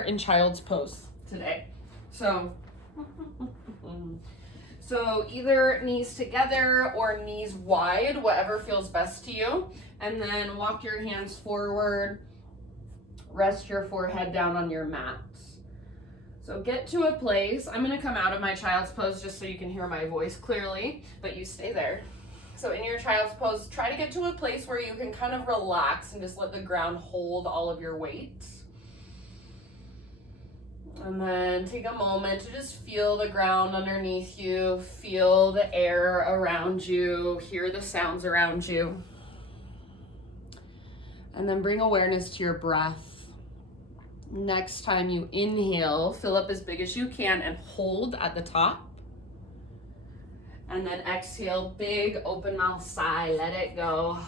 In child's pose today. So either knees together or knees wide, whatever feels best to you. And then walk your hands forward, rest your forehead down on your mat. So get to a place. I'm gonna come out of my child's pose just so you can hear my voice clearly, but you stay there. So in your child's pose, try to get to a place where you can kind of relax and just let the ground hold all of your weight. And then take a moment to just feel the ground underneath you, feel the air around you, hear the sounds around you. And then bring awareness to your breath. Next time you inhale, fill up as big as you can and hold at the top. And then exhale, big open mouth sigh, let it go.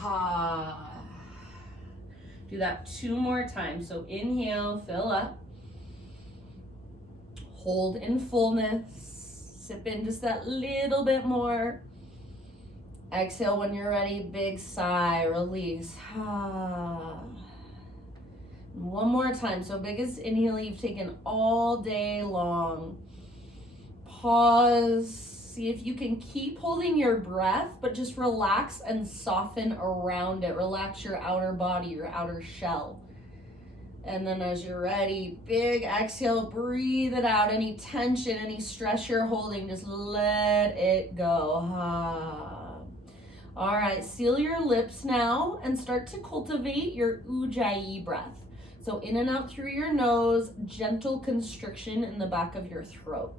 Do that 2 more times. So inhale, fill up. Hold in fullness, sip in just that little bit more. Exhale when you're ready, big sigh, release. One more time, so biggest inhale you've taken all day long. Pause, see if you can keep holding your breath, but just relax and soften around it. Relax your outer body, your outer shell. And then as you're ready, big exhale, breathe it out. Any tension, any stress you're holding, just let it go. All right, seal your lips now and start to cultivate your Ujjayi breath. So in and out through your nose, gentle constriction in the back of your throat.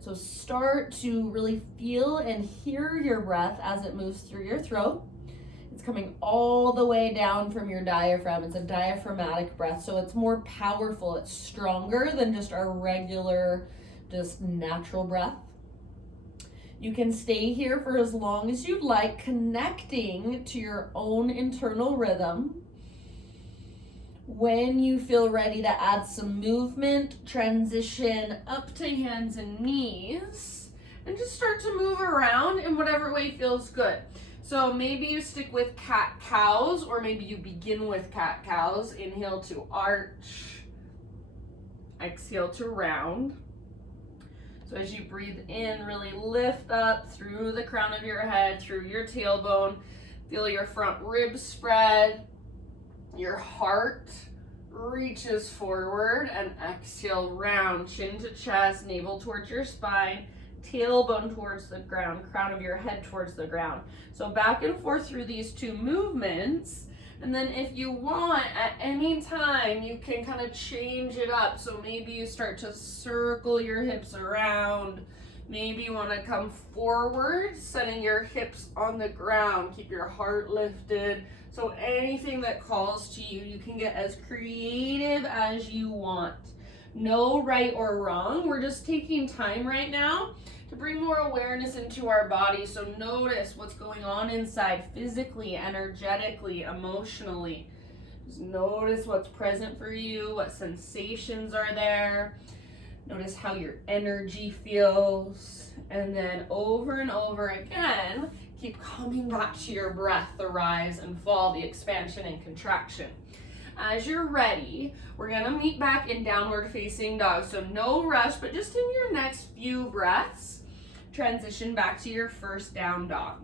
So start to really feel and hear your breath as it moves through your throat. It's coming all the way down from your diaphragm. It's a diaphragmatic breath, so it's more powerful. It's stronger than just our regular, just natural breath. You can stay here for as long as you'd like, connecting to your own internal rhythm. When you feel ready to add some movement, transition up to hands and knees, and just start to move around in whatever way feels good. So maybe you stick with cat-cows, or maybe you begin with cat-cows. Inhale to arch, exhale to round. So as you breathe in, really lift up through the crown of your head, through your tailbone. Feel your front ribs spread. Your heart reaches forward, and exhale, round, chin to chest, navel towards your spine. Tailbone towards the ground, crown of your head towards the ground. So back and forth through these 2 movements. And then if you want, at any time, you can kind of change it up. So maybe you start to circle your hips around. Maybe you want to come forward, setting your hips on the ground. Keep your heart lifted. So anything that calls to you, you can get as creative as you want. No right or wrong. We're just taking time right now to bring more awareness into our body. So notice what's going on inside physically, energetically, emotionally. Just notice what's present for you, what sensations are there. Notice how your energy feels. And then over and over again, keep coming back to your breath, the rise and fall, the expansion and contraction. As you're ready, we're gonna meet back in downward facing dog. So no rush, but just in your next few breaths, transition back to your first down dog.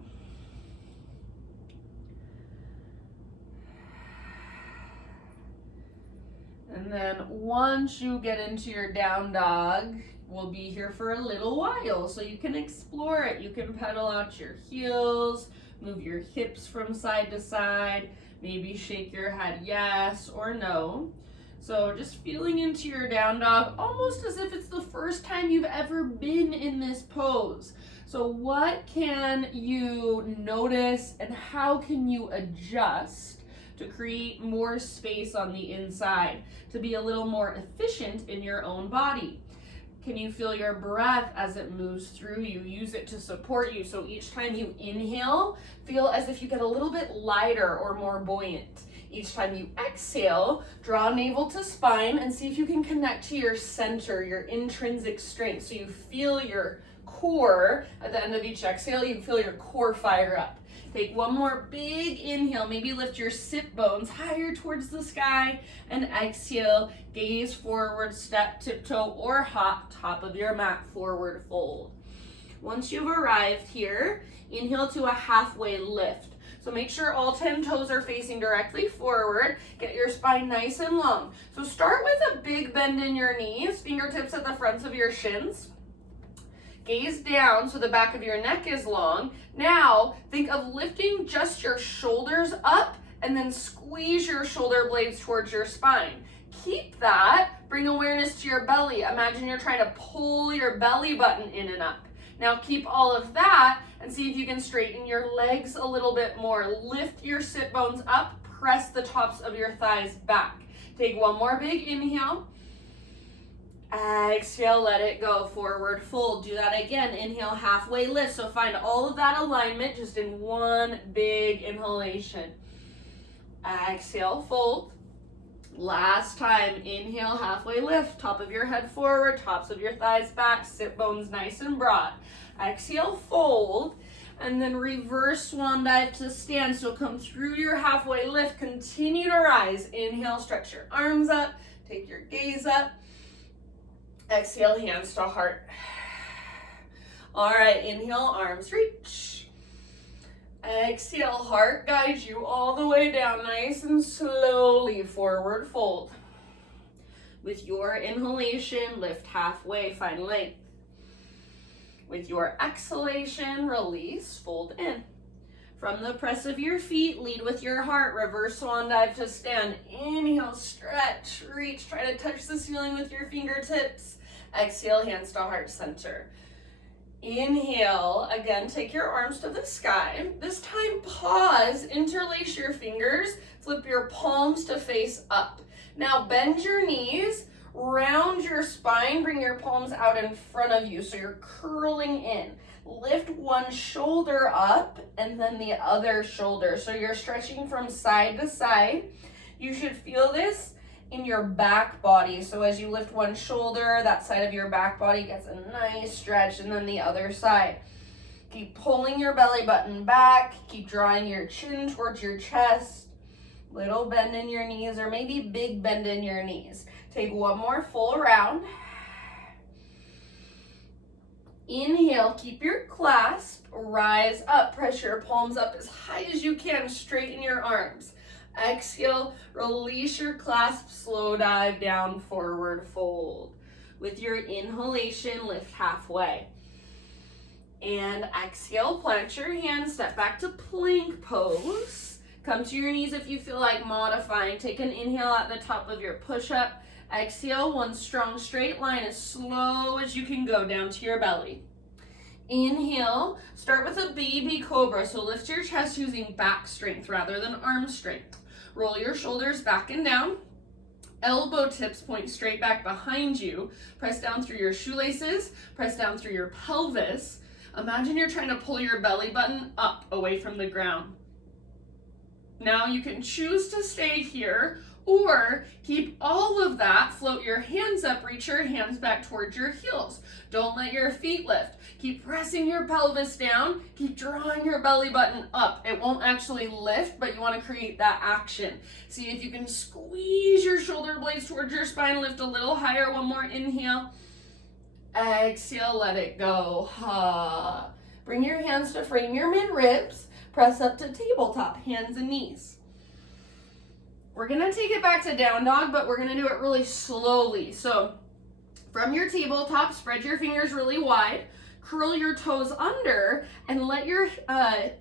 And then once you get into your down dog, we'll be here for a little while. So you can explore it. You can pedal out your heels, move your hips from side to side, maybe shake your head yes or no. So just feeling into your down dog, almost as if it's the first time you've ever been in this pose. So what can you notice and how can you adjust to create more space on the inside, to be a little more efficient in your own body? Can you feel your breath as it moves through you? Use it to support you. So each time you inhale, feel as if you get a little bit lighter or more buoyant. Each time you exhale, draw navel to spine and see if you can connect to your center, your intrinsic strength. So you feel your core. At the end of each exhale, you feel your core fire up. Take one more big inhale. Maybe lift your sit bones higher towards the sky. And exhale, gaze forward, step, tiptoe, or hop, top of your mat, forward fold. Once you've arrived here, inhale to a halfway lift. So make sure all 10 toes are facing directly forward. Get your spine nice and long. So start with a big bend in your knees, fingertips at the fronts of your shins. Gaze down so the back of your neck is long. Now, think of lifting just your shoulders up and then squeeze your shoulder blades towards your spine. Keep that. Bring awareness to your belly. Imagine you're trying to pull your belly button in and up. Now keep all of that and see if you can straighten your legs a little bit more. Lift your sit bones up. Press the tops of your thighs back. Take one more big inhale. Exhale, let it go, forward fold. Do that again. Inhale, halfway lift. So find all of that alignment just in one big inhalation. Exhale, fold. Last time, inhale, halfway lift. Top of your head forward, tops of your thighs back, sit bones nice and broad. Exhale, fold. And then reverse swan dive to stand. So come through your halfway lift. Continue to rise. Inhale, stretch your arms up. Take your gaze up. Exhale, hands to heart. All right, inhale, arms reach. Exhale, heart guides you all the way down, nice and slowly, forward fold. With your inhalation, lift halfway, find length. With your exhalation, release, fold in. From the press of your feet, lead with your heart, reverse swan dive to stand. Inhale, stretch, reach, try to touch the ceiling with your fingertips. Exhale, hands to heart center. Inhale, again, take your arms to the sky. This time, pause, interlace your fingers, flip your palms to face up. Now bend your knees, round your spine, bring your palms out in front of you so you're curling in. Lift one shoulder up and then the other shoulder. So you're stretching from side to side. You should feel this in your back body. So as you lift one shoulder, that side of your back body gets a nice stretch, and then the other side. Keep pulling your belly button back. Keep drawing your chin towards your chest. Little bend in your knees, or maybe big bend in your knees. Take one more full round. Inhale, keep your clasp, rise up, press your palms up as high as you can, straighten your arms. Exhale, release your clasp, slow dive down, forward fold. With your inhalation, lift halfway. And exhale, plant your hands, step back to plank pose. Come to your knees if you feel like modifying. Take an inhale at the top of your push-up. Exhale, one strong straight line as slow as you can go down to your belly. Inhale, start with a baby cobra. So lift your chest using back strength rather than arm strength. Roll your shoulders back and down. Elbow tips point straight back behind you. Press down through your shoelaces. Press down through your pelvis. Imagine you're trying to pull your belly button up away from the ground. Now you can choose to stay here or keep all of that, float your hands up, reach your hands back towards your heels. Don't let your feet lift. Keep pressing your pelvis down. Keep drawing your belly button up. It won't actually lift, but you want to create that action. See if you can squeeze your shoulder blades towards your spine, lift a little higher. One more inhale. Exhale, let it go. Bring your hands to frame your mid-ribs. Press up to tabletop, hands and knees. We're gonna take it back to down dog, but we're gonna do it really slowly. So from your tabletop, spread your fingers really wide, curl your toes under, and let your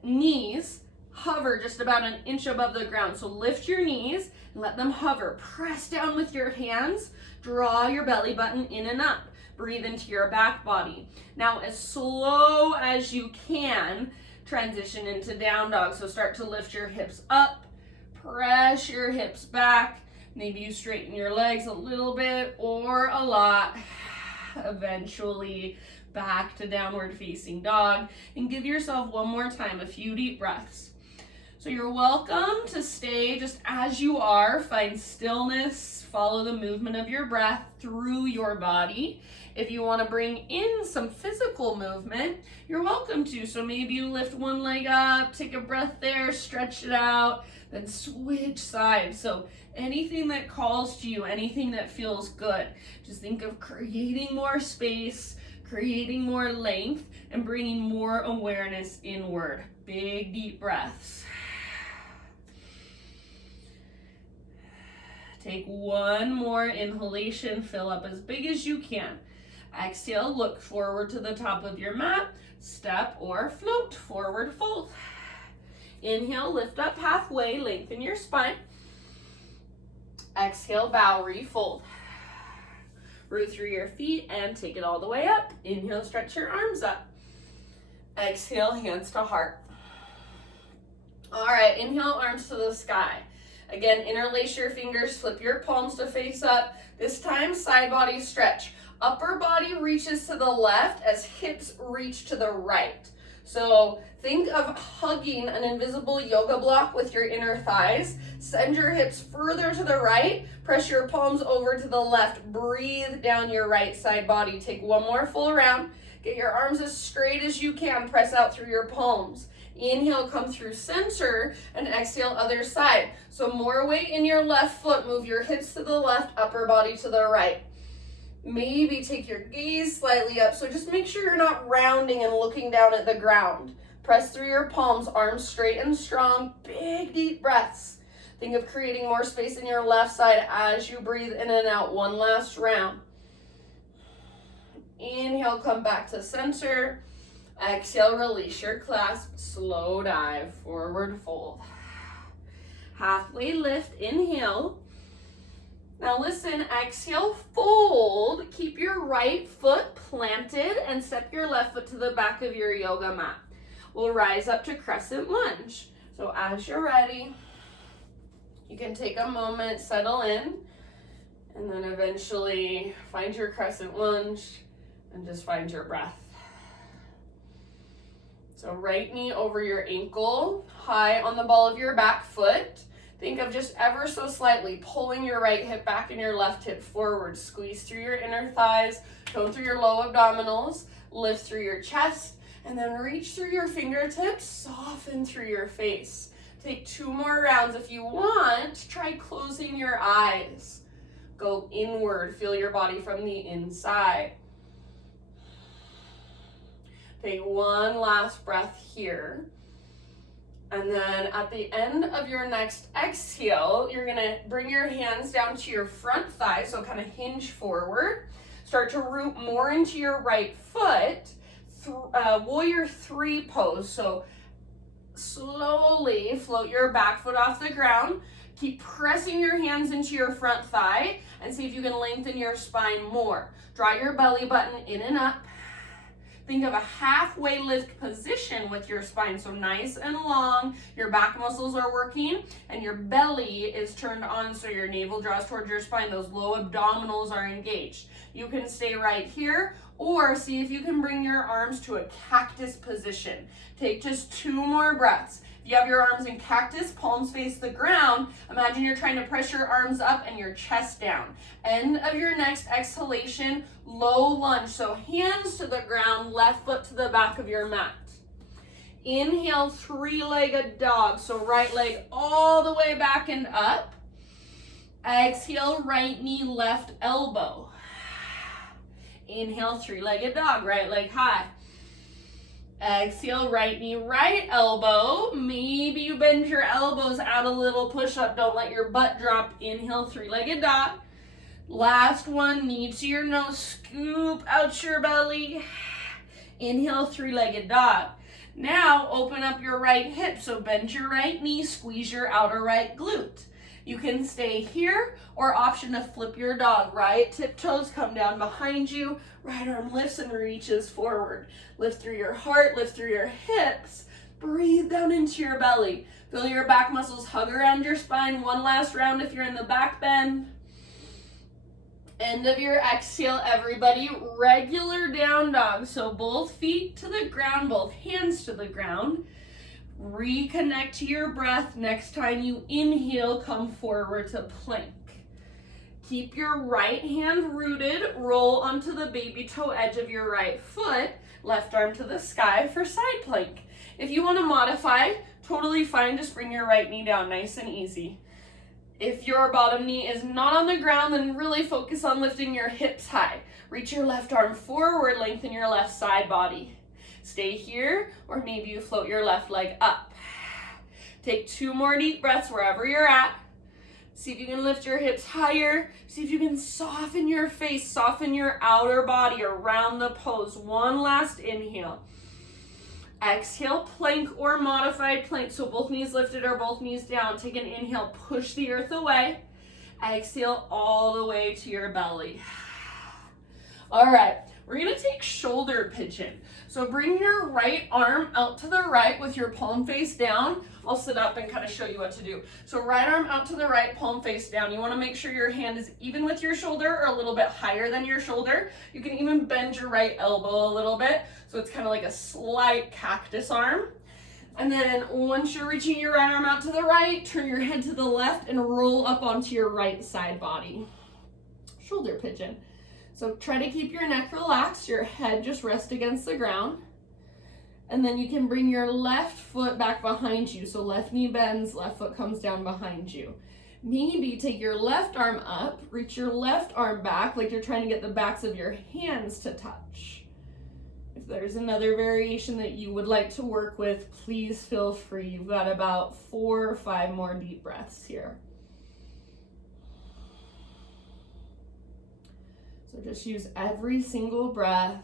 knees hover just about an inch above the ground. So lift your knees and let them hover. Press down with your hands, draw your belly button in and up. Breathe into your back body. Now as slow as you can, transition into down dog. So start to lift your hips up, press your hips back. Maybe you straighten your legs a little bit or a lot. Eventually back to downward facing dog. And give yourself one more time, a few deep breaths. So you're welcome to stay just as you are. Find stillness, follow the movement of your breath through your body. If you want to bring in some physical movement, you're welcome to. So maybe you lift one leg up, take a breath there, stretch it out, then switch sides. So anything that calls to you, anything that feels good. Just think of creating more space, creating more length, and bringing more awareness inward. Big, deep breaths. Take one more inhalation, fill up as big as you can. Exhale, look forward to the top of your mat, step or float, forward fold. Inhale, lift up halfway, lengthen your spine. Exhale, bow, refold. Root through your feet and take it all the way up. Inhale, stretch your arms up. Exhale, hands to heart. All right, inhale, arms to the sky. Again, interlace your fingers, flip your palms to face up. This time, side body stretch. Upper body reaches to the left as hips reach to the right. So think of hugging an invisible yoga block with your inner thighs. Send your hips further to the right. Press your palms over to the left. Breathe down your right side body. Take one more full round. Get your arms as straight as you can. Press out through your palms. Inhale, come through center, and exhale, other side. So more weight in your left foot. Move your hips to the left, upper body to the right. Maybe take your gaze slightly up. So just make sure you're not rounding and looking down at the ground. Press through your palms, arms straight and strong. Big, deep breaths. Think of creating more space in your left side as you breathe in and out. One last round. Inhale, come back to center. Exhale, release your clasp. Slow dive, forward fold. Halfway lift, inhale. Now listen, exhale, fold. Keep your right foot planted and step your left foot to the back of your yoga mat. We'll rise up to crescent lunge. So as you're ready, you can take a moment, settle in, and then eventually find your crescent lunge and just find your breath. So right knee over your ankle, high on the ball of your back foot. Think of just ever so slightly pulling your right hip back and your left hip forward. Squeeze through your inner thighs, tone through your low abdominals, lift through your chest, and then reach through your fingertips, soften through your face. Take 2 more rounds. If you want, try closing your eyes. Go inward, feel your body from the inside. Take one last breath here. And then at the end of your next exhale, you're gonna bring your hands down to your front thigh, so kind of hinge forward. Start to root more into your right foot. Warrior 3 pose. So slowly float your back foot off the ground. Keep pressing your hands into your front thigh and see if you can lengthen your spine more. Draw your belly button in and up. Think of a halfway lift position with your spine, so nice and long. Your back muscles are working and your belly is turned on, so your navel draws towards your spine. Those low abdominals are engaged. You can stay right here or see if you can bring your arms to a cactus position. Take just 2 more breaths. If you have your arms in cactus, palms face the ground, imagine you're trying to press your arms up and your chest down. End of your next exhalation, low lunge. So hands to the ground, left foot to the back of your mat. Inhale, 3-legged dog. So right leg all the way back and up. Exhale, right knee, left elbow. Inhale, 3-legged dog, right leg high. Exhale, right knee, right elbow. Maybe you bend your elbows out a little, push up. Don't let your butt drop. Inhale, 3-legged dog. Last one, knee to your nose, scoop out your belly. Inhale, 3-legged dog. Now open up your right hip. So bend your right knee, squeeze your outer right glute. You can stay here or option to flip your dog. Right tiptoes come down behind you. Right arm lifts and reaches forward. Lift through your heart, lift through your hips. Breathe down into your belly. Feel your back muscles hug around your spine. One last round if you're in the back bend. End of your exhale, everybody. Regular down dog. So both feet to the ground, both hands to the ground. Reconnect to your breath. Next time you inhale, come forward to plank. Keep your right hand rooted. Roll onto the baby toe edge of your right foot. Left arm to the sky for side plank. If you want to modify, totally fine. Just bring your right knee down, nice and easy. If your bottom knee is not on the ground, then really focus on lifting your hips high. Reach your left arm forward, lengthen your left side body. Stay here, or maybe you float your left leg up. Take 2 more deep breaths wherever you're at. See if you can lift your hips higher. See if you can soften your face, soften your outer body around the pose. One last inhale. Exhale, plank or modified plank. So both knees lifted or both knees down. Take an inhale, push the earth away. Exhale all the way to your belly. All right, we're gonna take shoulder pigeon. So bring your right arm out to the right with your palm face down. I'll sit up and kind of show you what to do. So right arm out to the right, palm face down. You wanna make sure your hand is even with your shoulder or a little bit higher than your shoulder. You can even bend your right elbow a little bit. So it's kind of like a slight cactus arm. And then once you're reaching your right arm out to the right, turn your head to the left and roll up onto your right side body. Shoulder pigeon. So try to keep your neck relaxed, your head just rest against the ground. And then you can bring your left foot back behind you. So left knee bends, left foot comes down behind you. Maybe take your left arm up, reach your left arm back like you're trying to get the backs of your hands to touch. If there's another variation that you would like to work with, please feel free. You've got about 4 or 5 more deep breaths here. So just use every single breath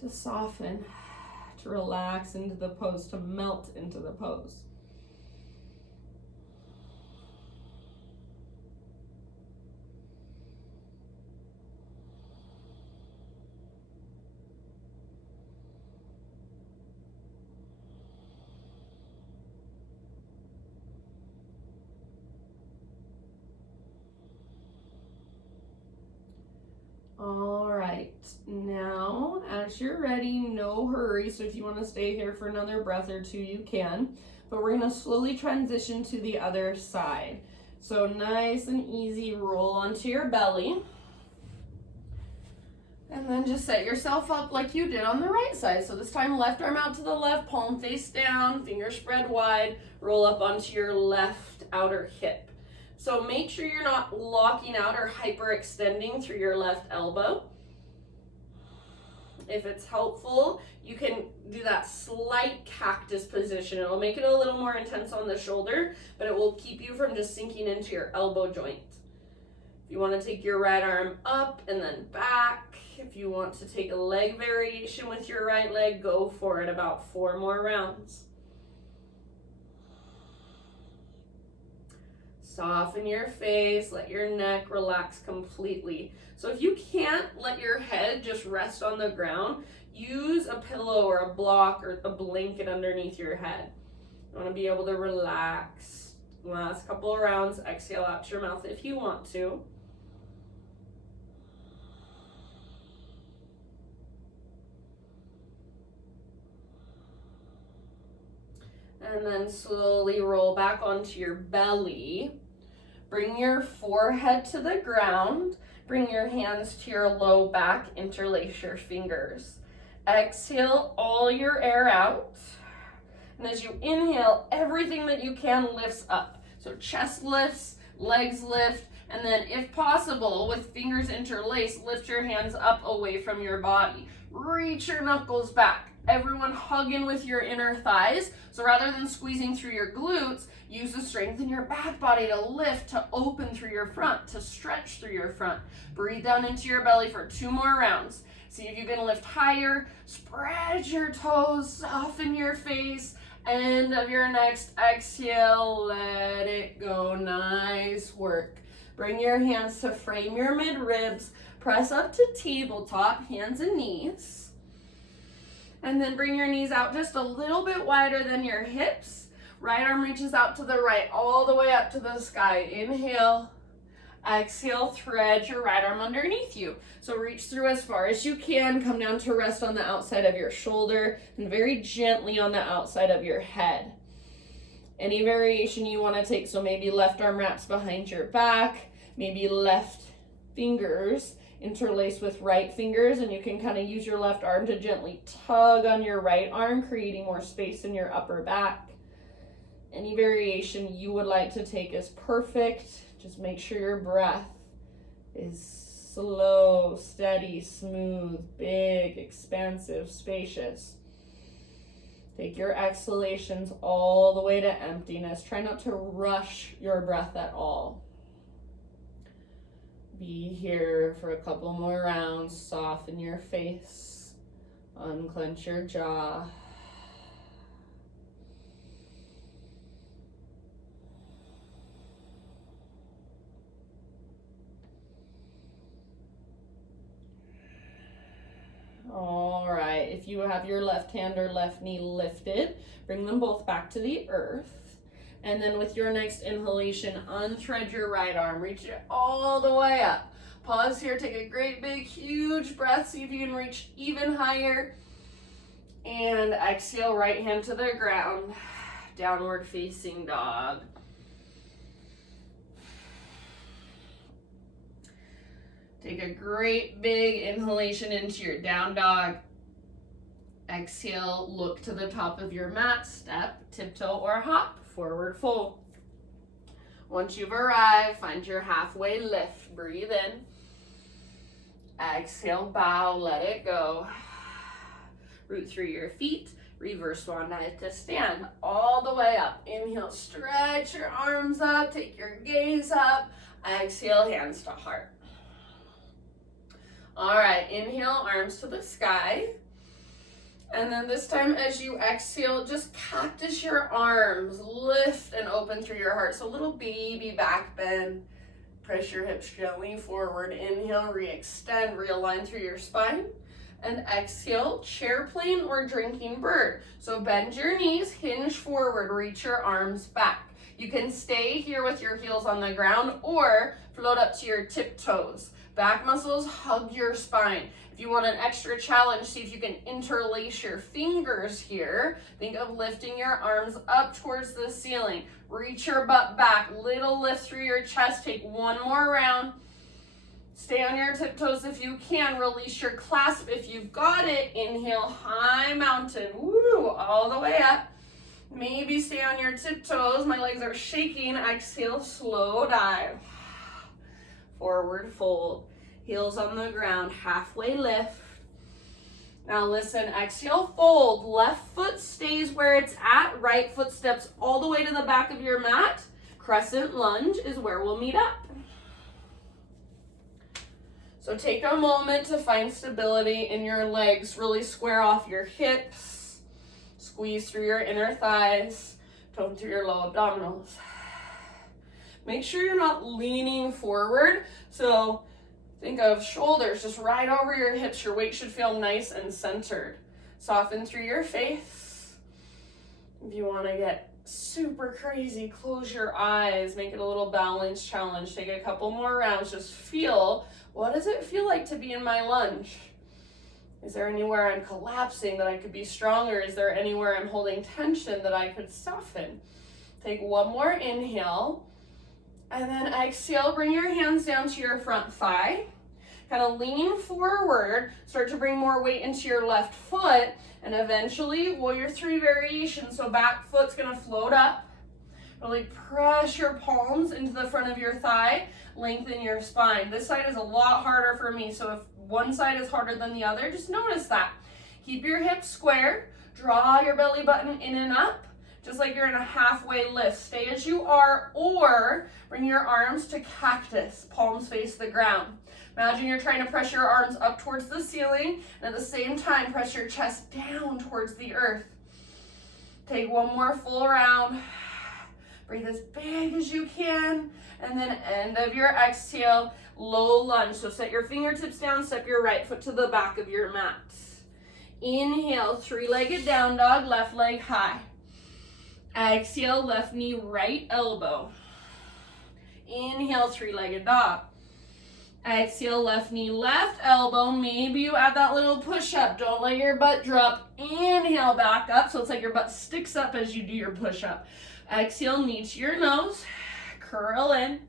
to soften, to relax into the pose, to melt into the pose. All right, now as you're ready, no hurry. So if you want to stay here for another breath or 2, you can. But we're going to slowly transition to the other side. So nice and easy, roll onto your belly. And then just set yourself up like you did on the right side. So this time left arm out to the left, palm face down, fingers spread wide, roll up onto your left outer hip. So make sure you're not locking out or hyperextending through your left elbow. If it's helpful, you can do that slight cactus position. It'll make it a little more intense on the shoulder, but it will keep you from just sinking into your elbow joint. If you want to take your right arm up and then back, if you want to take a leg variation with your right leg, go for it. About 4 more rounds. Soften your face, let your neck relax completely. So if you can't let your head just rest on the ground, use a pillow or a block or a blanket underneath your head. You want to be able to relax. Last couple of rounds, exhale out your mouth if you want to. And then slowly roll back onto your belly. Bring your forehead to the ground. Bring your hands to your low back. Interlace your fingers. Exhale all your air out. And as you inhale, everything that you can lifts up. So chest lifts, legs lift, and then if possible, with fingers interlaced, lift your hands up away from your body. Reach your knuckles back. Everyone hug in with your inner thighs. So rather than squeezing through your glutes, use the strength in your back body to lift, to open through your front, to stretch through your front. Breathe down into your belly for 2 more rounds. See if you can lift higher. Spread your toes, soften your face. End of your next exhale, let it go. Nice work. Bring your hands to frame your mid-ribs. Press up to tabletop, hands and knees. And then bring your knees out just a little bit wider than your hips. Right arm reaches out to the right, all the way up to the sky. Inhale. Exhale, thread your right arm underneath you. So reach through as far as you can, come down to rest on the outside of your shoulder and very gently on the outside of your head. Any variation you want to take, so maybe left arm wraps behind your back, maybe left fingers interlace with right fingers, and you can kind of use your left arm to gently tug on your right arm, creating more space in your upper back. Any variation you would like to take is perfect. Just make sure your breath is slow, steady, smooth, big, expansive, spacious. Take your exhalations all the way to emptiness. Try not to rush your breath at all. Be here for a couple more rounds. Soften your face. Unclench your jaw. All right, if you have your left hand or left knee lifted, bring them both back to the earth. And then with your next inhalation, unthread your right arm. Reach it all the way up. Pause here, take a great big huge breath. See if you can reach even higher. And exhale, right hand to the ground. Downward facing dog. Take a great big inhalation into your down dog. Exhale, look to the top of your mat, step, tiptoe, or hop, forward fold. Once you've arrived, find your halfway lift. Breathe in. Exhale, bow, let it go. Root through your feet. Reverse swan dive to stand all the way up. Inhale, stretch your arms up, take your gaze up. Exhale, hands to heart. All right, inhale, arms to the sky. And then this time as you exhale, just cactus your arms, lift and open through your heart. So little baby back bend. Press your hips gently forward. Inhale, re-extend, realign through your spine. And exhale, chair plane or drinking bird. So bend your knees, hinge forward, reach your arms back. You can stay here with your heels on the ground or float up to your tiptoes. Back muscles hug your spine. If you want an extra challenge, see if you can interlace your fingers here. Think of lifting your arms up towards the ceiling. Reach your butt back, little lift through your chest. Take one more round. Stay on your tiptoes if you can. Release your clasp if you've got it. Inhale, high mountain. Woo, all the way up. Maybe stay on your tiptoes. My legs are shaking. Exhale, slow dive. Forward fold. Heels on the ground, halfway lift. Now listen, exhale, fold. Left foot stays where it's at. Right foot steps all the way to the back of your mat. Crescent lunge is where we'll meet up. So take a moment to find stability in your legs. Really square off your hips. Squeeze through your inner thighs. Tone through your low abdominals. Make sure you're not leaning forward. So think of shoulders just right over your hips. Your weight should feel nice and centered. Soften through your face. If you want to get super crazy, close your eyes. Make it a little balance challenge. Take a couple more rounds. Just feel, what does it feel like to be in my lunge? Is there anywhere I'm collapsing that I could be stronger? Is there anywhere I'm holding tension that I could soften? Take one more inhale. And then exhale, bring your hands down to your front thigh. Kind of lean forward, start to bring more weight into your left foot, and eventually warrior three variation. So back foot's gonna float up. Really press your palms into the front of your thigh, lengthen your spine. This side is a lot harder for me, so if one side is harder than the other, just notice that. Keep your hips square, draw your belly button in and up, just like you're in a halfway lift. Stay as you are, or bring your arms to cactus, palms face the ground. Imagine you're trying to press your arms up towards the ceiling, and at the same time, press your chest down towards the earth. Take one more full round. Breathe as big as you can, and then end of your exhale, low lunge. So set your fingertips down, step your right foot to the back of your mat. Inhale, three-legged down dog, left leg high. Exhale, left knee, right elbow. inhale, three-legged dog. Exhale, left knee, left elbow. Maybe you add that little push-up. Don't let your butt drop. Inhale, back up. So it's like your butt sticks up as you do your push-up. Exhale, knee to your nose. Curl in.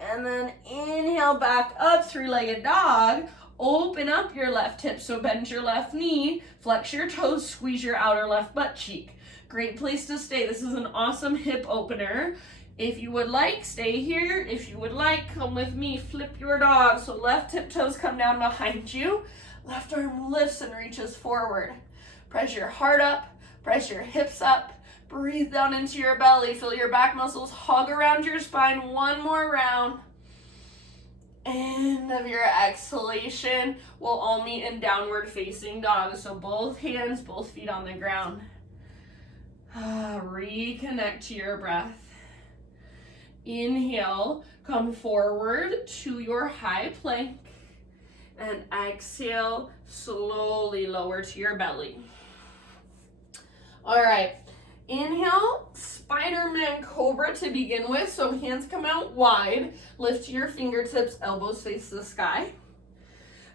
And then inhale, back up, three-legged dog. Open up your left hip, so bend your left knee, flex your toes, squeeze your outer left butt cheek. Great place to stay. This is an awesome hip opener. If you would like, stay here. If you would like, come with me, flip your dog. So left hip toes come down behind you. Left arm lifts and reaches forward. Press your heart up, press your hips up. Breathe down into your belly. Feel your back muscles hug around your spine. One more round. End of your exhalation. We'll all meet in downward facing dog. So both hands, both feet on the ground. Reconnect to your breath. Inhale, come forward to your high plank. And exhale, slowly lower to your belly. All right. Inhale, Spider-Man Cobra to begin with. So hands come out wide. Lift your fingertips, elbows face the sky.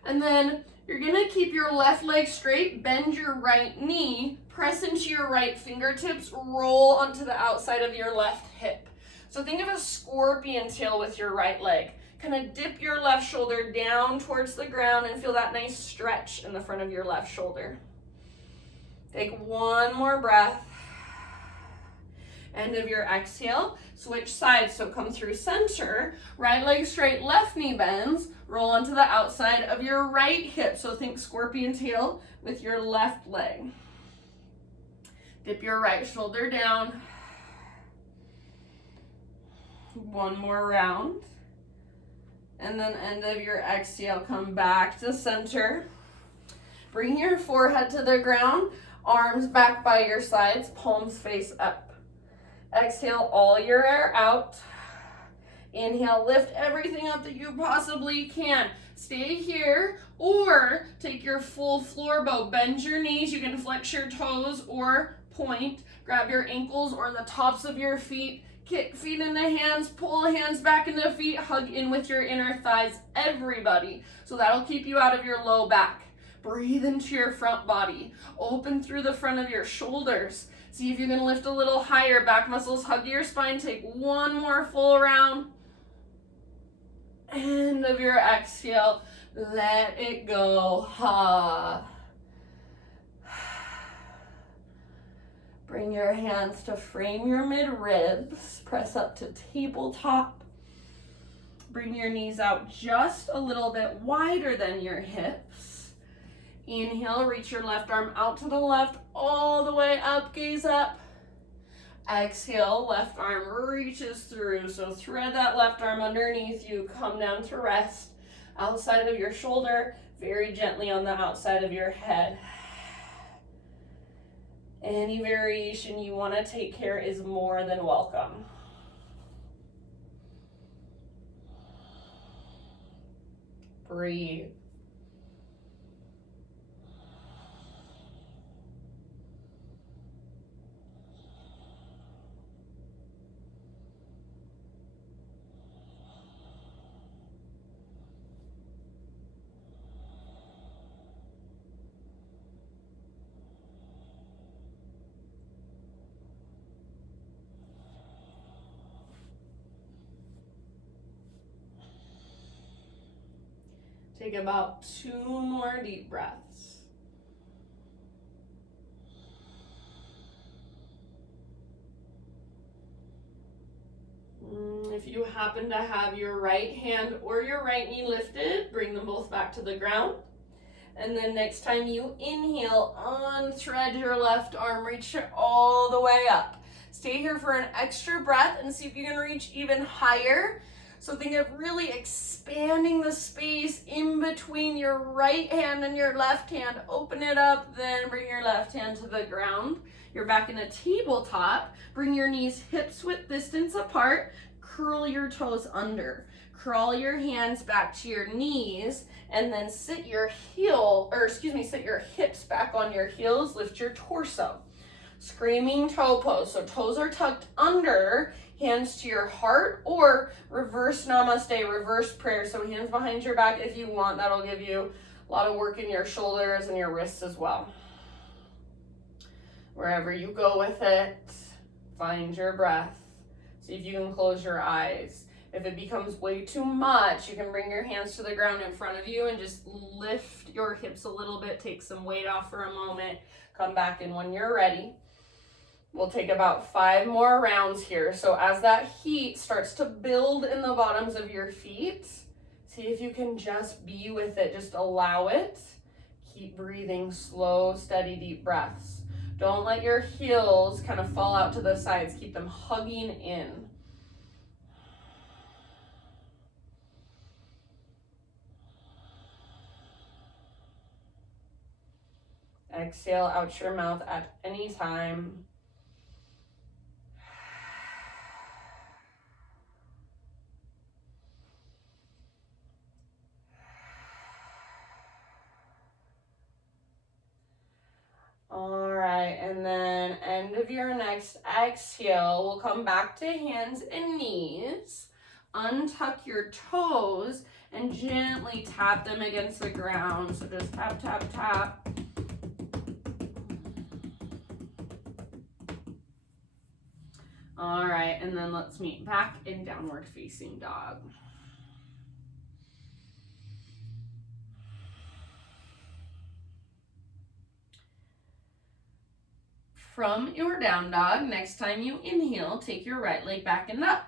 And then you're gonna keep your left leg straight, bend your right knee, press into your right fingertips, roll onto the outside of your left hip. So think of a scorpion tail with your right leg. Kind of dip your left shoulder down towards the ground and feel that nice stretch in the front of your left shoulder. Take one more breath. End of your exhale, switch sides. So come through center, right leg straight, left knee bends, roll onto the outside of your right hip. So think scorpion tail with your left leg. Dip your right shoulder down. One more round. And then end of your exhale, come back to center. Bring your forehead to the ground, arms back by your sides, palms face up. Exhale all your air out. Inhale, lift everything up that you possibly can. Stay here or take your full floor bow. Bend your knees. You can flex your toes or point. Grab your ankles or the tops of your feet. Kick feet into hands. Pull hands back into feet. Hug in with your inner thighs, everybody. So that'll keep you out of your low back. Breathe into your front body. Open through the front of your shoulders. See if you can lift a little higher. Back muscles hug your spine. Take one more full round. End of your exhale. Let it go. Ha. Bring your hands to frame your mid-ribs. Press up to tabletop. Bring your knees out just a little bit wider than your hips. Inhale, reach your left arm out to the left, all the way up, gaze up. Exhale, left arm reaches through. So thread that left arm underneath you, come down to rest. Outside of your shoulder, very gently on the outside of your head. Any variation you want to take care is more than welcome. Breathe. Take about 2 more deep breaths. If you happen to have your right hand or your right knee lifted, bring them both back to the ground. And then next time you inhale, unthread your left arm, reach it all the way up. Stay here for an extra breath and see if you can reach even higher. So think of really expanding the space in between your right hand and your left hand. Open it up, then bring your left hand to the ground. You're back in a tabletop. Bring your knees hips width distance apart. Curl your toes under. Crawl your hands back to your knees and then sit your hips back on your heels. Lift your torso. Screaming toe pose. So toes are tucked under, hands to your heart, or reverse namaste, reverse prayer. So hands behind your back if you want. That'll give you a lot of work in your shoulders and your wrists as well. Wherever you go with it, find your breath. See if you can close your eyes. If it becomes way too much, you can bring your hands to the ground in front of you and just lift your hips a little bit, take some weight off for a moment, come back in when you're ready. We'll take about 5 more rounds here. So as that heat starts to build in the bottoms of your feet, see if you can just be with it, just allow it. Keep breathing slow, steady, deep breaths. Don't let your heels kind of fall out to the sides. Keep them hugging in. Exhale out your mouth at any time. All right, and then end of your next exhale, we'll come back to hands and knees. Untuck your toes and gently tap them against the ground. So just tap, tap, tap. All right, and then let's meet back in downward facing dog. From your down dog, next time you inhale, take your right leg back and up.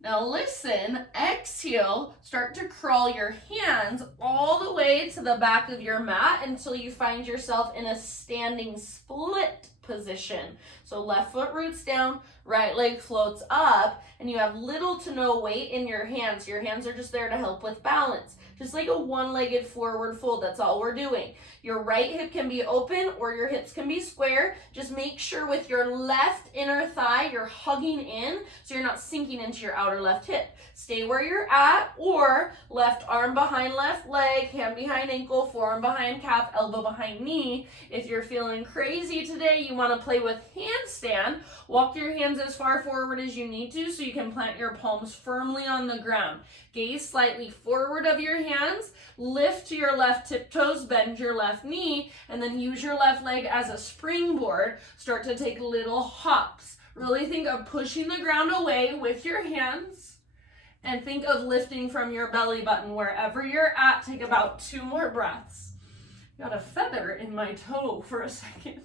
Now listen, exhale, start to crawl your hands all the way to the back of your mat until you find yourself in a standing split position. So left foot roots down, right leg floats up, and you have little to no weight in your hands. Your hands are just there to help with balance. Just like a one-legged forward fold, that's all we're doing. Your right hip can be open or your hips can be square. Just make sure with your left inner thigh, you're hugging in so you're not sinking into your outer left hip. Stay where you're at, or left arm behind left leg, hand behind ankle, forearm behind calf, elbow behind knee. If you're feeling crazy today, you want to play with handstand, walk your hands as far forward as you need to so you can plant your palms firmly on the ground. Gaze slightly forward of your hands, lift to your left tiptoes, bend your left knee, and then use your left leg as a springboard. Start to take little hops. Really think of pushing the ground away with your hands, and think of lifting from your belly button wherever you're at. Take about 2 more breaths. Got a feather in my toe for a second.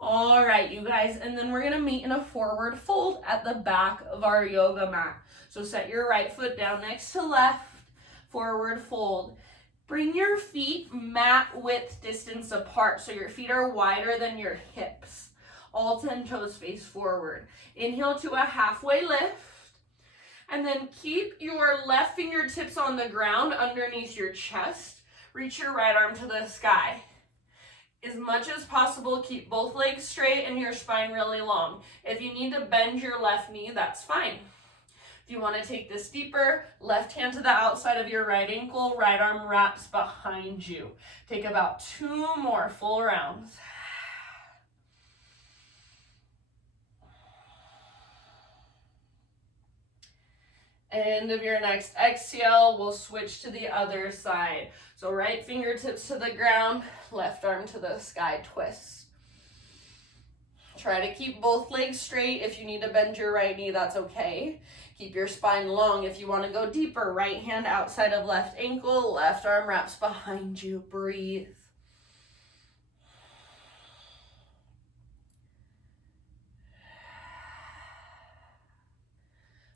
All right, you guys, and then we're gonna meet in a forward fold at the back of our yoga mat. So set your right foot down next to left, forward fold. Bring your feet mat width distance apart so your feet are wider than your hips. All 10 toes face forward. Inhale to a halfway lift, and then keep your left fingertips on the ground underneath your chest. Reach your right arm to the sky. As much as possible, keep both legs straight and your spine really long. If you need to bend your left knee, that's fine. If you want to take this deeper, left hand to the outside of your right ankle, right arm wraps behind you. Take about 2 more full rounds. End of your next exhale, we'll switch to the other side. So right fingertips to the ground, left arm to the sky, twist. Try to keep both legs straight. If you need to bend your right knee, that's okay. Keep your spine long. If you want to go deeper, right hand outside of left ankle, left arm wraps behind you. Breathe.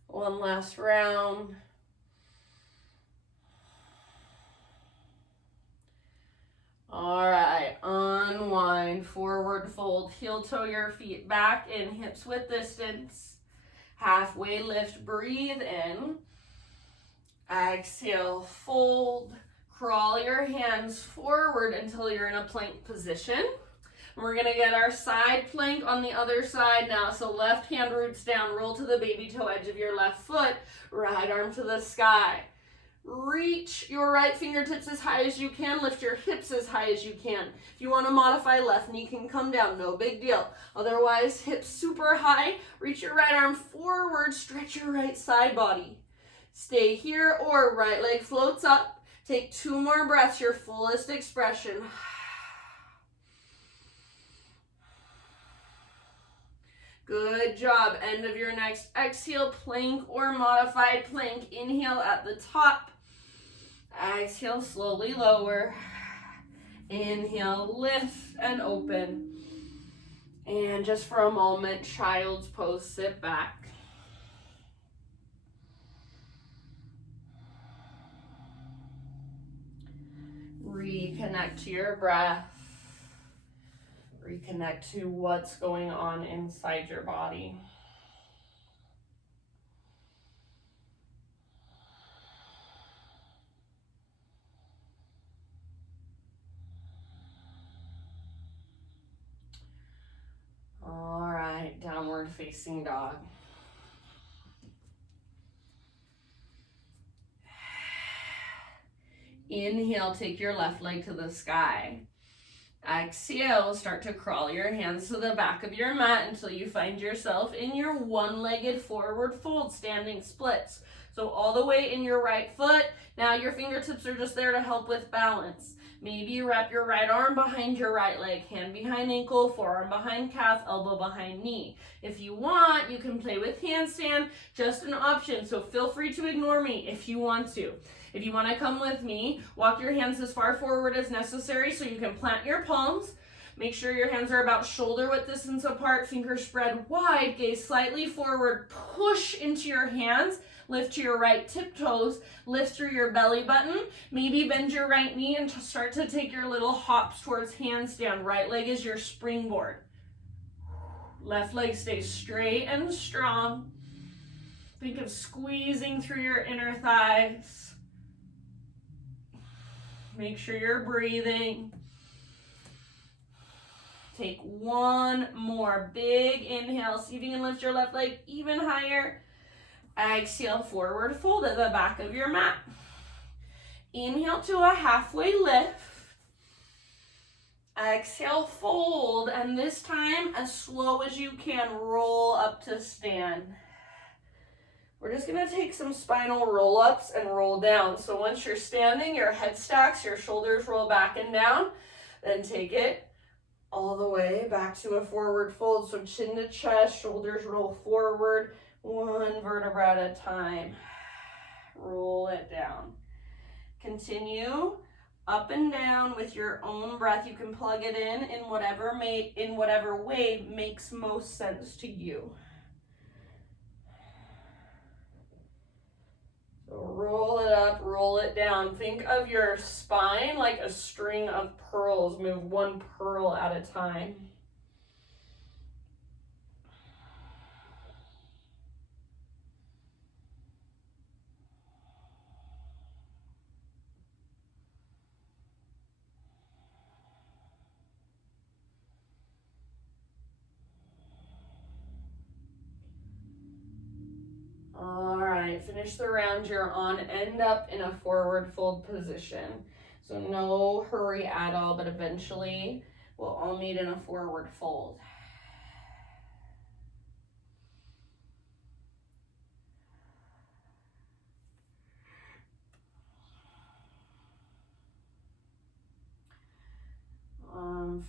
One last round. All right, unwind, forward fold, heel toe your feet back in, hips width distance. Halfway lift, breathe in. Exhale, fold. Crawl your hands forward until you're in a plank position. We're gonna get our side plank on the other side now. So left hand roots down, roll to the baby toe edge of your left foot, right arm to the sky. Reach your right fingertips as high as you can. Lift your hips as high as you can. If you want to modify, left knee can come down. No big deal. Otherwise, hips super high. Reach your right arm forward. Stretch your right side body. Stay here or right leg floats up. Take 2 more breaths, your fullest expression. Good job. End of your next exhale, plank or modified plank. Inhale at the top. Exhale, slowly lower. Inhale, lift and open. And just for a moment, child's pose, sit back. Reconnect to your breath. Reconnect to what's going on inside your body. All right, downward facing dog. Inhale, take your left leg to the sky. Exhale, start to crawl your hands to the back of your mat until you find yourself in your one-legged forward fold, standing splits. So all the way in your right foot. Now your fingertips are just there to help with balance. Maybe you wrap your right arm behind your right leg, hand behind ankle, forearm behind calf, elbow behind knee. If you want, you can play with handstand, just an option. So feel free to ignore me if you want to. If you want to come with me, walk your hands as far forward as necessary so you can plant your palms. Make sure your hands are about shoulder width distance apart, fingers spread wide, gaze slightly forward, push into your hands, lift to your right tiptoes, lift through your belly button, maybe bend your right knee and start to take your little hops towards handstand. Right leg is your springboard. Left leg stays straight and strong. Think of squeezing through your inner thighs. Make sure you're breathing. Take one more big inhale. See if you can lift your left leg even higher. Exhale, forward fold at the back of your mat. Inhale to a halfway lift. Exhale, fold, and this time, as slow as you can, roll up to stand. We're just gonna take some spinal roll-ups and roll down. So once you're standing, your head stacks, your shoulders roll back and down, then take it all the way back to a forward fold. So chin to chest, shoulders roll forward, one vertebra at a time. Roll it down. Continue up and down with your own breath. You can plug it in whatever way makes most sense to you. So roll it up, roll it down. Think of your spine like a string of pearls. Move one pearl at a time. All right, finish the round you're on. End up in a forward fold position. So no hurry at all, but eventually we'll all meet in a forward fold.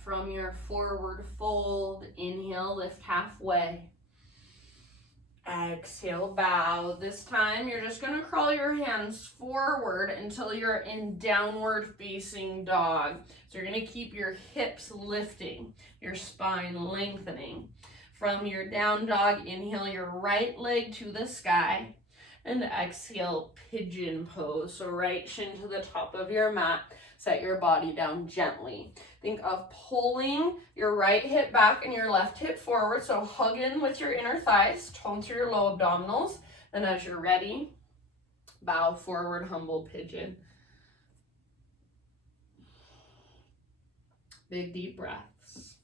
From your forward fold, inhale, lift halfway. Exhale, bow. This time, you're just gonna crawl your hands forward until you're in downward facing dog. So you're gonna keep your hips lifting, your spine lengthening. From your down dog, inhale your right leg to the sky, and exhale, pigeon pose. So right shin to the top of your mat. Set your body down gently. Think of pulling your right hip back and your left hip forward. So hug in with your inner thighs, tone through your low abdominals. Then as you're ready, bow forward, humble pigeon. Big deep breaths.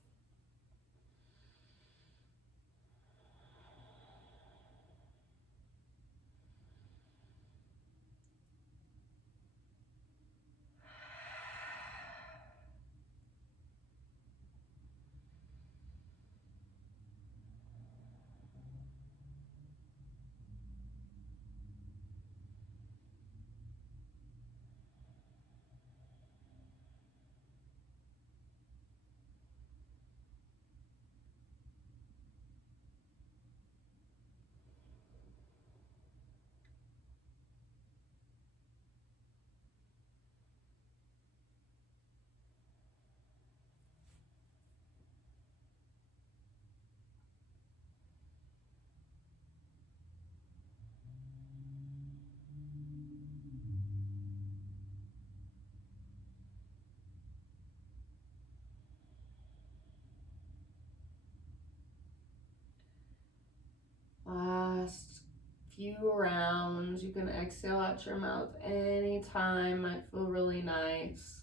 few rounds. You can exhale out your mouth anytime. Might feel really nice.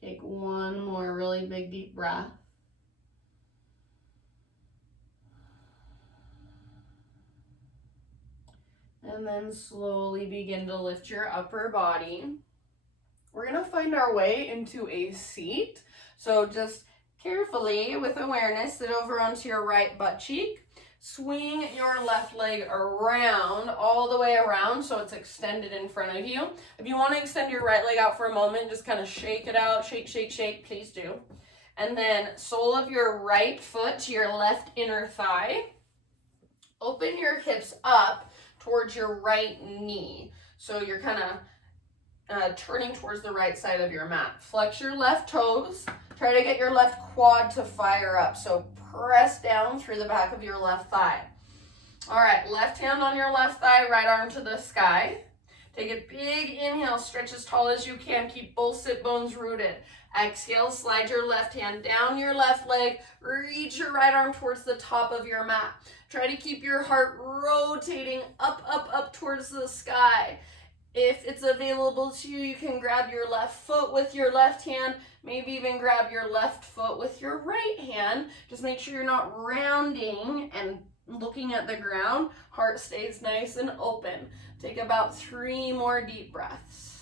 Take one more really big deep breath. And then slowly begin to lift your upper body. We're gonna find our way into a seat. So just carefully, with awareness, sit over onto your right butt cheek. Swing your left leg around, all the way around, so it's extended in front of you. If you want to extend your right leg out for a moment, just kind of shake it out. Shake, shake, shake, please do. And then sole of your right foot to your left inner thigh. Open your hips up towards your right knee. So you're kind of turning towards the right side of your mat. Flex your left toes. Try to get your left quad to fire up. So press down through the back of your left thigh. All right, left hand on your left thigh, right arm to the sky. Take a big inhale, stretch as tall as you can. Keep both sit bones rooted. Exhale, slide your left hand down your left leg. Reach your right arm towards the top of your mat. Try to keep your heart rotating up, up, up towards the sky. If it's available to you, you can grab your left foot with your left hand, maybe even grab your left foot with your right hand. Just make sure you're not rounding and looking at the ground. Heart stays nice and open. Take about 3 more deep breaths.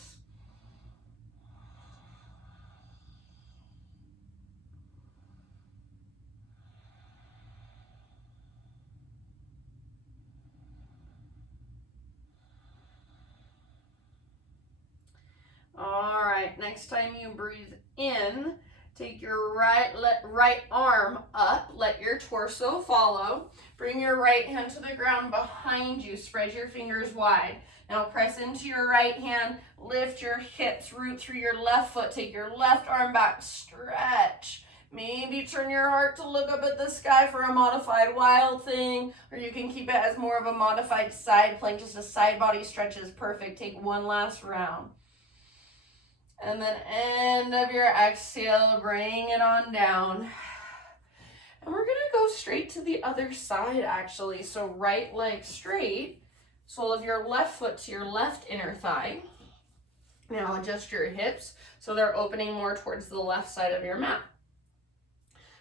All right, next time you breathe in, take your right arm up, let your torso follow. Bring your right hand to the ground behind you, spread your fingers wide. Now press into your right hand, lift your hips, root through your left foot, take your left arm back, stretch. Maybe turn your heart to look up at the sky for a modified wild thing, or you can keep it as more of a modified side plank, just a side body stretch is perfect. Take one last round. And then end of your exhale, bring it on down. And we're gonna go straight to the other side actually. So right leg straight, sole of your left foot to your left inner thigh. Now adjust your hips so they're opening more towards the left side of your mat.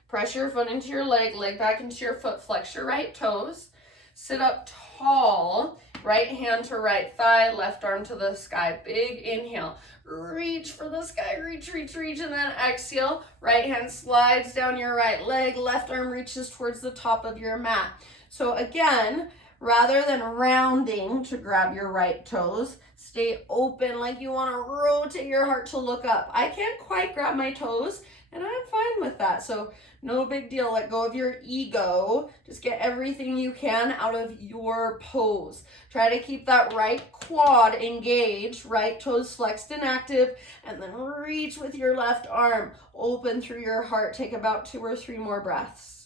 Press your foot into your leg back into your foot, flex your right toes. Sit up tall, right hand to right thigh, left arm to the sky. Big inhale. Reach for the sky, reach, reach, reach, and then exhale. Right hand slides down your right leg, left arm reaches towards the top of your mat. So again, rather than rounding to grab your right toes, stay open like you want to rotate your heart to look up. I can't quite grab my toes, and I'm fine with that. So no big deal. Let go of your ego. Just get everything you can out of your pose. Try to keep that right quad engaged, right toes flexed and active, and then reach with your left arm. Open through your heart. Take about 2 or 3 more breaths.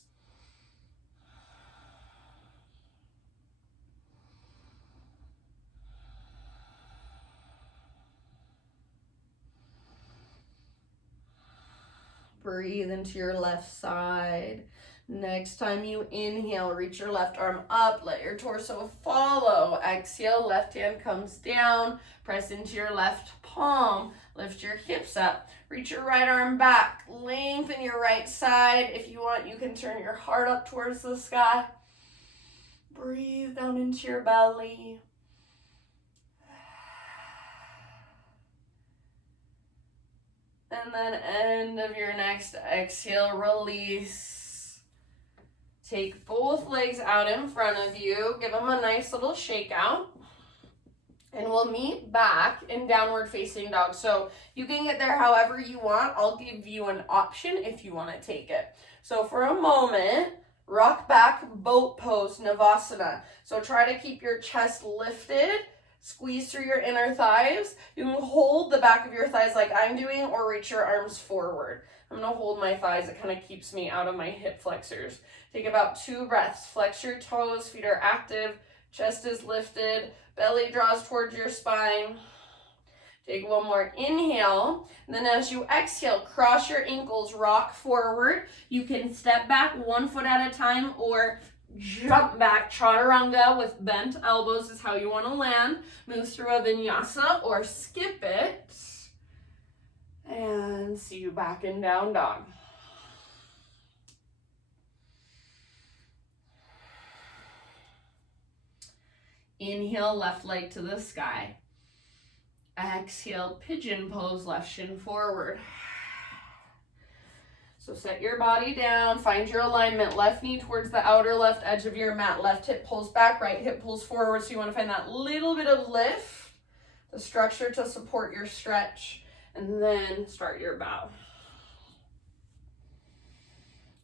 Breathe into your left side. Next time you inhale, reach your left arm up, let your torso follow. Exhale, left hand comes down, press into your left palm, lift your hips up, reach your right arm back, lengthen your right side. If you want, you can turn your heart up towards the sky. Breathe down into your belly. And then end of your next exhale, release. Take both legs out in front of you. Give them a nice little shake out. And we'll meet back in downward facing dog. So you can get there however you want. I'll give you an option if you want to take it. So for a moment, rock back, boat pose, Navasana. So try to keep your chest lifted. Squeeze through your inner thighs. You can hold the back of your thighs like I'm doing or reach your arms forward. I'm gonna hold my thighs. It kind of keeps me out of my hip flexors. Take about 2 breaths. Flex your toes, feet are active, chest is lifted, belly draws towards your spine. Take one more inhale, and then as you exhale, cross your ankles, rock forward. You can step back 1 foot at a time or jump back. Chaturanga with bent elbows is how you want to land. Move through a vinyasa or skip it. And see you back in down dog. Inhale, left leg to the sky. Exhale, pigeon pose, left shin forward. So set your body down, find your alignment, left knee towards the outer left edge of your mat, left hip pulls back, right hip pulls forward. So you want to find that little bit of lift, the structure to support your stretch, and then start your bow.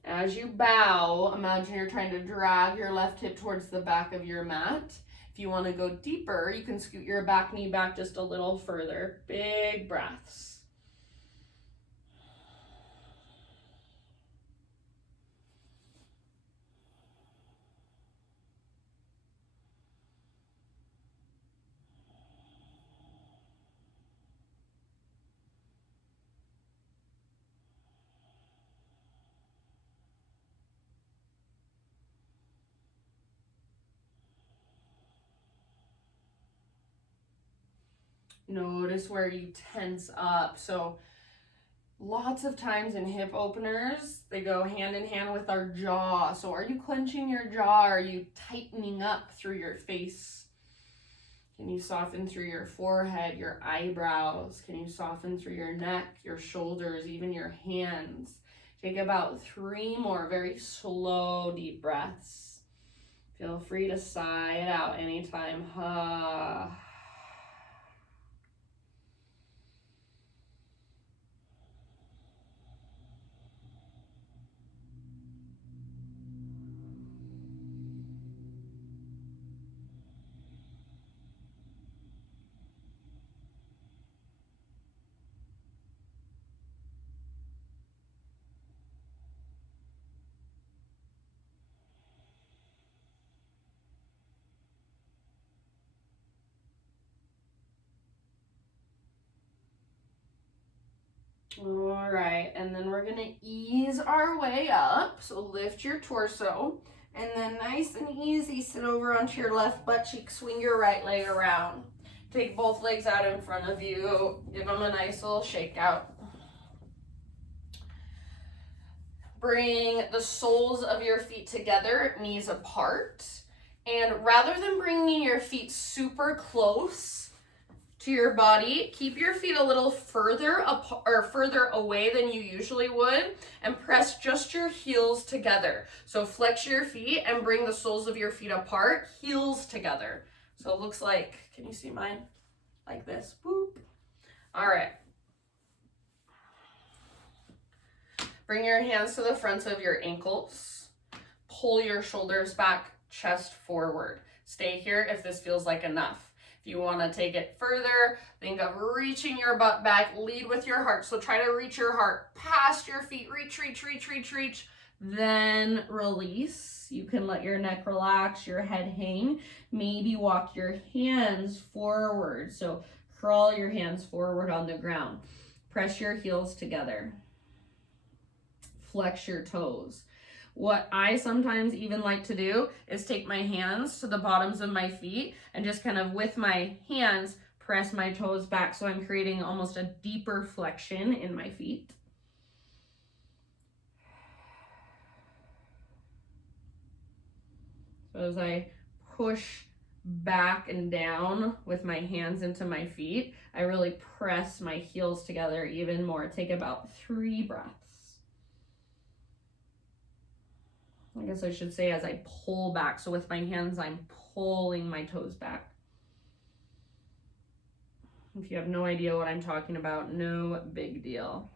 As you bow, imagine you're trying to drag your left hip towards the back of your mat. If you want to go deeper, you can scoot your back knee back just a little further. Big breaths. Notice where you tense up. So lots of times in hip openers, they go hand in hand with our jaw. So are you clenching your jaw? Are you tightening up through your face? Can you soften through your forehead, your eyebrows? Can you soften through your neck, your shoulders, even your hands? Take about 3 more very slow, deep breaths. Feel free to sigh it out anytime. All right, and then we're gonna ease our way up. So lift your torso, and then nice and easy, sit over onto your left butt cheek, swing your right leg around. Take both legs out in front of you, give them a nice little shake out. Bring the soles of your feet together, knees apart. And rather than bringing your feet super close to your body, keep your feet a little further apart or further away than you usually would, and press just your heels together. So flex your feet and bring the soles of your feet apart, heels together. So it looks like, can you see mine? Like this, boop. All right. Bring your hands to the fronts of your ankles. Pull your shoulders back, chest forward. Stay here if this feels like enough. If you want to take it further, think of reaching your butt back, lead with your heart. So try to reach your heart past your feet, reach, reach, reach, reach, reach, then release. You can let your neck relax, your head hang. Maybe walk your hands forward. So crawl your hands forward on the ground. Press your heels together. Flex your toes. What I sometimes even like to do is take my hands to the bottoms of my feet and just kind of with my hands press my toes back, so I'm creating almost a deeper flexion in my feet. So as I push back and down with my hands into my feet, I really press my heels together even more. Take about 3 breaths. I guess I should say as I pull back. So with my hands, I'm pulling my toes back. If you have no idea what I'm talking about, no big deal.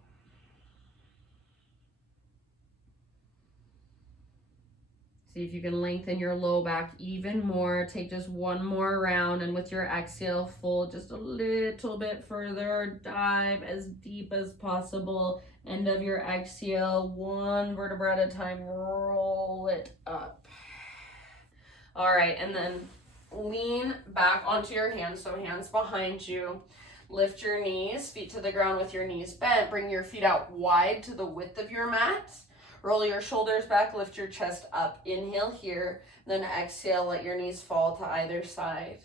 See if you can lengthen your low back even more. Take just 1 more round, and with your exhale, fold just a little bit further. Dive as deep as possible End of your exhale, one vertebra at a time, roll it up. All right, and then lean back onto your hands, so hands behind you. Lift your knees, feet to the ground with your knees bent. Bring your feet out wide to the width of your mat. Roll your shoulders back, lift your chest up. Inhale here, then exhale, let your knees fall to either side.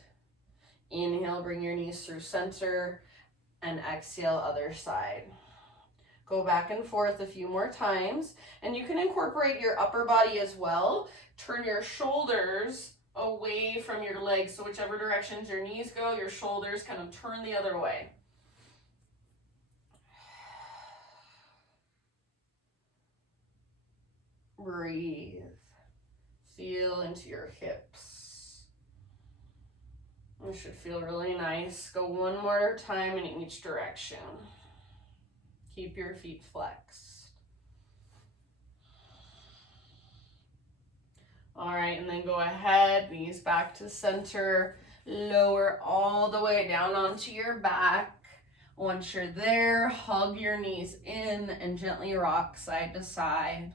Inhale, bring your knees through center, and exhale, other side. Go back and forth a few more times, and you can incorporate your upper body as well. Turn your shoulders away from your legs, so whichever directions your knees go, your shoulders kind of turn the other way. Breathe. Feel into your hips. It should feel really nice. Go one more time in each direction. Keep your feet flexed. All right, and then go ahead, knees back to center, lower all the way down onto your back. Once you're there, hug your knees in and gently rock side to side.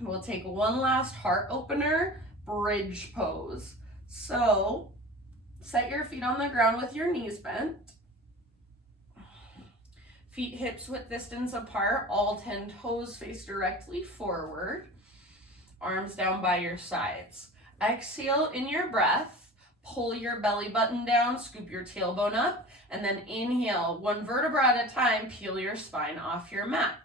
We'll take one last heart opener, bridge pose. So, set your feet on the ground with your knees bent. Feet hips width distance apart, all 10 toes face directly forward. Arms down by your sides. Exhale in your breath, pull your belly button down, scoop your tailbone up, and then inhale, one vertebra at a time, peel your spine off your mat.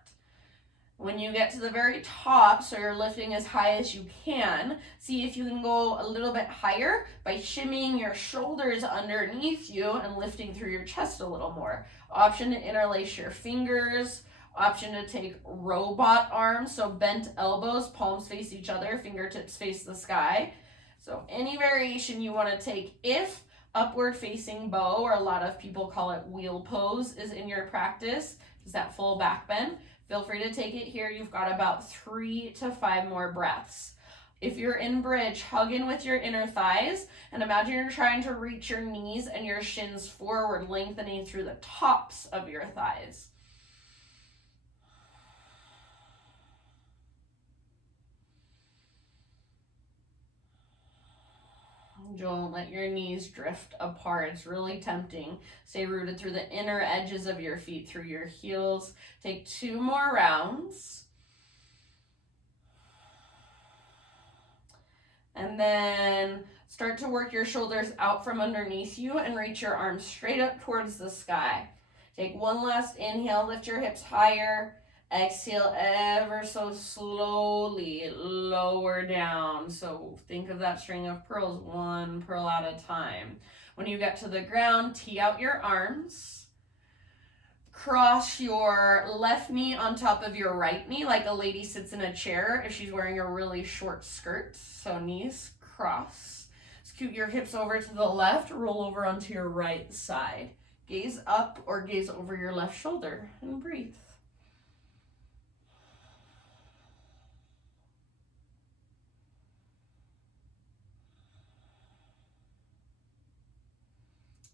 When you get to the very top, so you're lifting as high as you can, see if you can go a little bit higher by shimmying your shoulders underneath you and lifting through your chest a little more. Option to interlace your fingers. Option to take robot arms, so bent elbows, palms face each other, fingertips face the sky. So any variation you want to take. If upward facing bow, or a lot of people call it wheel pose, is in your practice, is that full back bend, feel free to take it here. You've got about 3 to 5 more breaths. If you're in bridge, hug in with your inner thighs and imagine you're trying to reach your knees and your shins forward, lengthening through the tops of your thighs. Don't let your knees drift apart. It's really tempting. Stay rooted through the inner edges of your feet, through your heels. Take 2 more rounds. And then start to work your shoulders out from underneath you and reach your arms straight up towards the sky. Take one last inhale, lift your hips higher. Exhale ever so slowly, lower down. So think of that string of pearls, 1 pearl at a time. When you get to the ground, tee out your arms. Cross your left knee on top of your right knee, like a lady sits in a chair if she's wearing a really short skirt. So knees cross. Scoot your hips over to the left, roll over onto your right side. Gaze up or gaze over your left shoulder and breathe.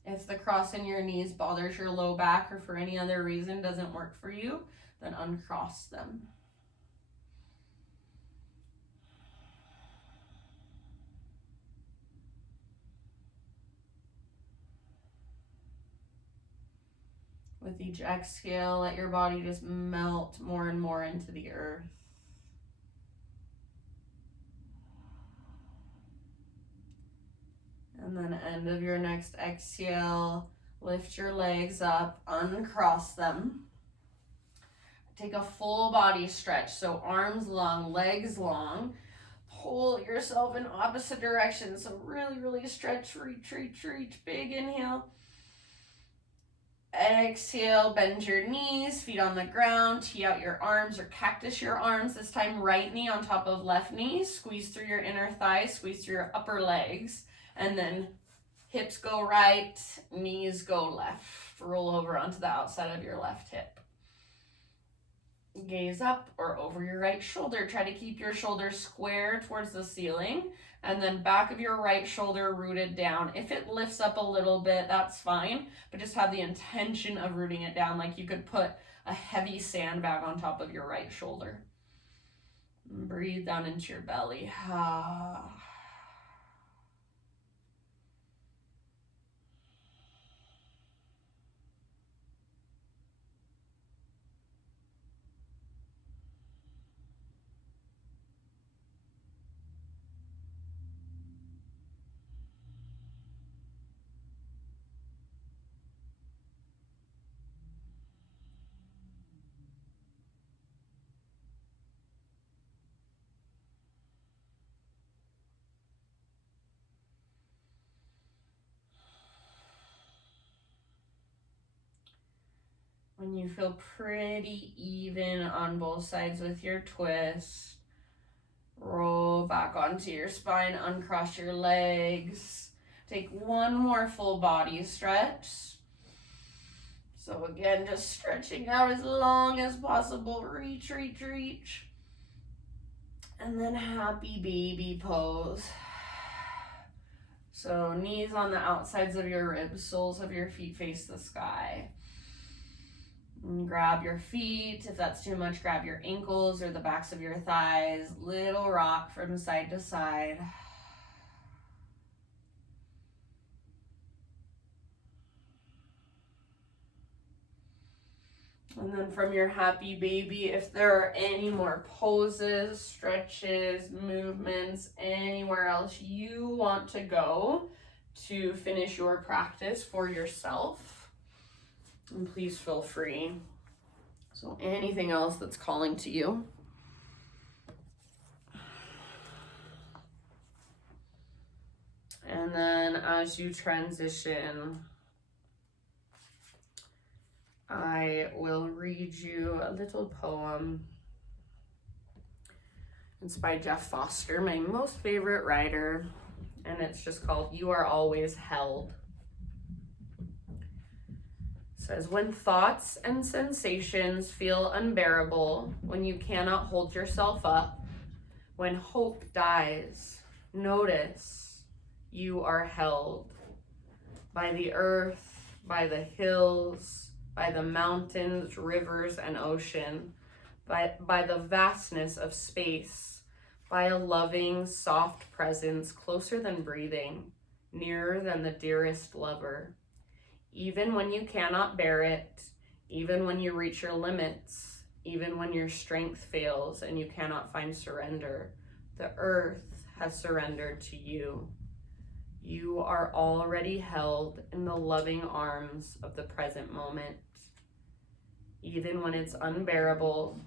If the crossing your knees bothers your low back or for any other reason doesn't work for you, then uncross them. With each exhale, let your body just melt more and more into the earth. And then end of your next exhale, lift your legs up, uncross them. Take a full body stretch, so arms long, legs long. Pull yourself in opposite directions, so really stretch, reach, big inhale. Exhale, bend your knees, feet on the ground, tee out your arms or cactus your arms. This time right knee on top of left knee, squeeze through your inner thighs, squeeze through your upper legs, and then hips go right, knees go left. Roll over onto the outside of your left hip. gaze up or over your right shoulder. Try to keep your shoulders square towards the ceiling, and then back of your right shoulder rooted down. If it lifts up a little bit, that's fine, but just have the intention of rooting it down, like you could put a heavy sandbag on top of your right shoulder. And breathe down into your belly. When you feel pretty even on both sides with your twist, roll back onto your spine, uncross your legs. Take one more full body stretch. So again, just stretching out as long as possible. Reach, reach, reach. And then happy baby pose. So knees on the outsides of your ribs, soles of your feet face the sky. And grab your feet. If that's too much, grab your ankles or the backs of your thighs. Little rock from side to side. And then from your happy baby, if there are any more poses, stretches, movements, anywhere else you want to go to finish your practice for yourself, and please feel free. So anything else that's calling to you. And then as you transition, I will read you a little poem. It's by Jeff Foster, my most favorite writer, and it's just called You Are Always Held. It says, when thoughts and sensations feel unbearable, when you cannot hold yourself up, when hope dies, notice you are held by the earth, by the hills, by the mountains, rivers, and ocean, by the vastness of space, by a loving, soft presence closer than breathing, nearer than the dearest lover. Even when you cannot bear it, even when you reach your limits, even when your strength fails and you cannot find surrender, the earth has surrendered to you. You are already held in the loving arms of the present moment. Even when it's unbearable,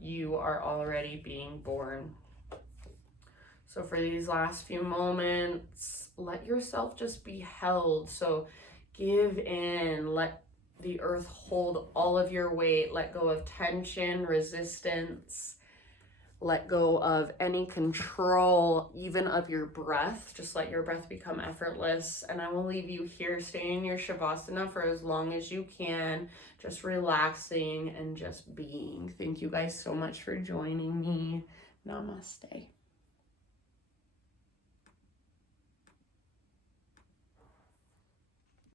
you are already being born. So for these last few moments, let yourself just be held. So give in, let the earth hold all of your weight, let go of tension, resistance, let go of any control, even of your breath. Just let your breath become effortless. And I will leave you here. Stay in your Shavasana for as long as you can, just relaxing and just being. Thank you guys so much for joining me. Namaste.